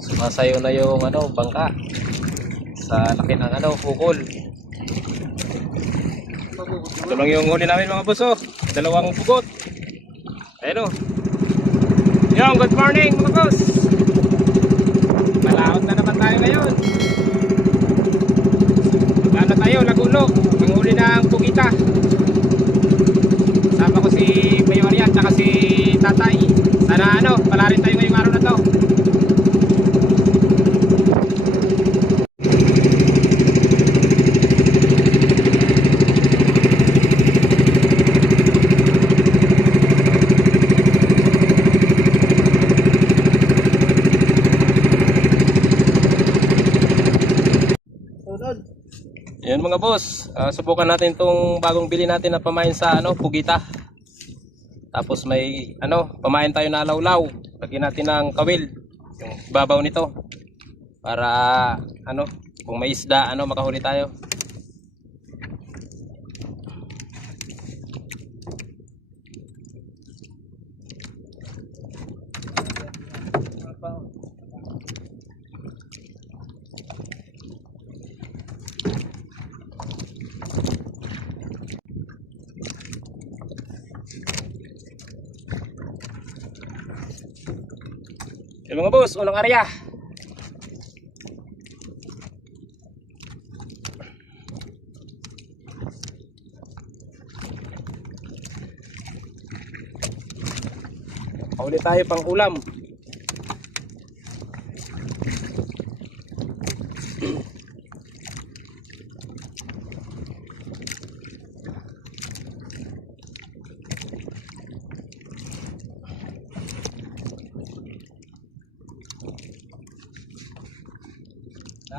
Sumasayo na yung bangka sa laki ng hukol. Ito lang yung huli namin mga boss, oh. Dalawang pugot. Ayun, oh. Yung good morning mga boss. Malaot na naman tayo ngayon. Magana tayo, Lagulo. Manghuli ng pugita. Sama ko si Mayo Arian at si Tatay. Sana pala rin tayo ngayong araw na to. Yan mga boss, subukan natin tong bagong bili natin na pamain sa pugita. Tapos may pamain tayo na lawlaw. Lagyan natin ng kawil yung babaw nito para kung may isda makahuli tayo. Yung mga boss, unang area. Pauli tayo pang ulam.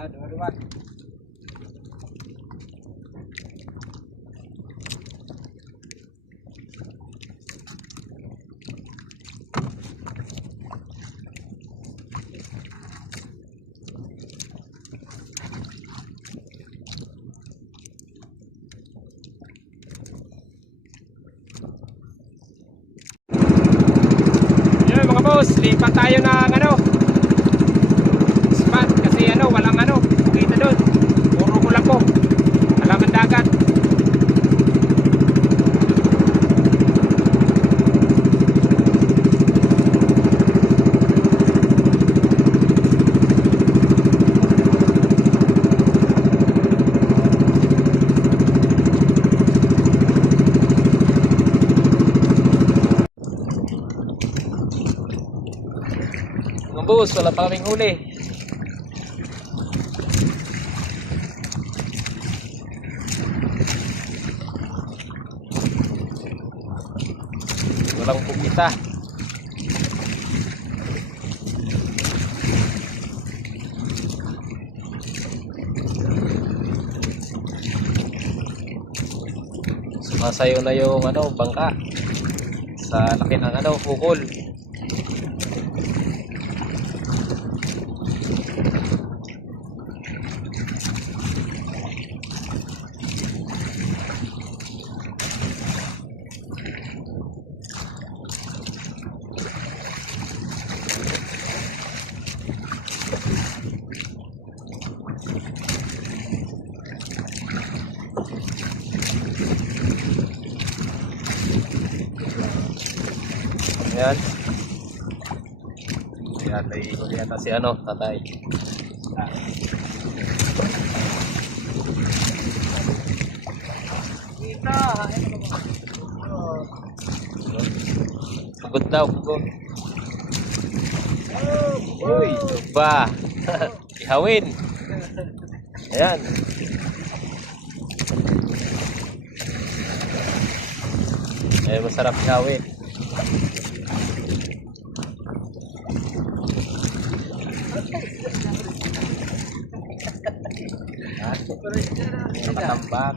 Dua-dua. Yan mga boss, lipat tayo ng spot kasi walang kita doon. Puro kulang po. Halaman dagat. Mga boss, wala pa kaming huli. Walang pugita. Sumasayo na yung bangka sa laki ng hukol. Yan. Yata si Tatay. Kita. Pagod daw, pagod. Uy, ba. Ihawin. Ayan. Masarap ihawin. Nakatambak.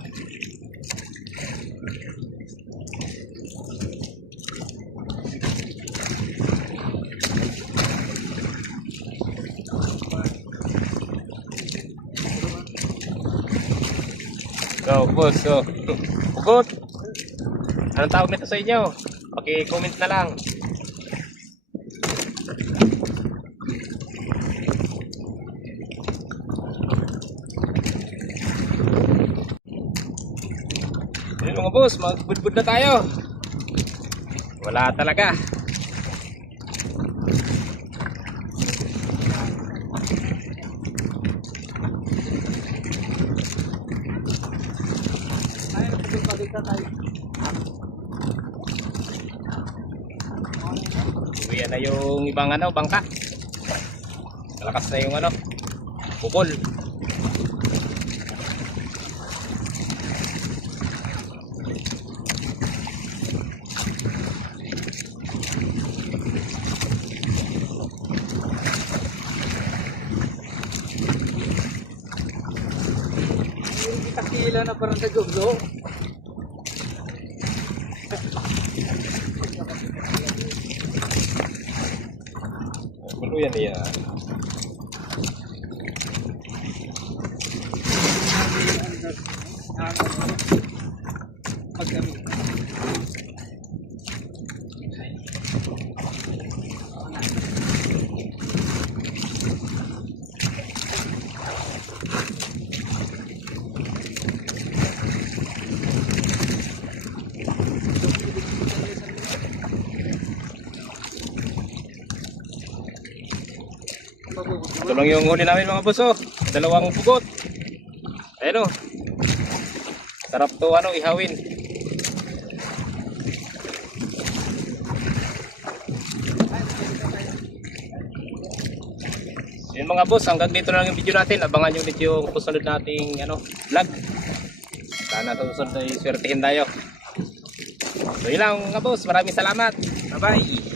Go, boss. So, pugot. Anong tawag nito sa inyo? Paki-comment na lang. boss, magbudbud na tayo. Wala talaga. Uwi na yung ibang ano, bangka. Malakas na yung ano, pukol. Takila na parang naguglo. Bulu yan iya. Ito lang yung huli namin mga boss, oh. Dalawang pugot. Ayan, oh. Sarap to ano, ihawin. Yun mga boss, hanggang dito na lang yung video natin. Abangan nyo ulit yung susunod nating ano, vlog. Sana susunod ay swertihin tayo. So yun lang mga boss, maraming salamat. Bye bye.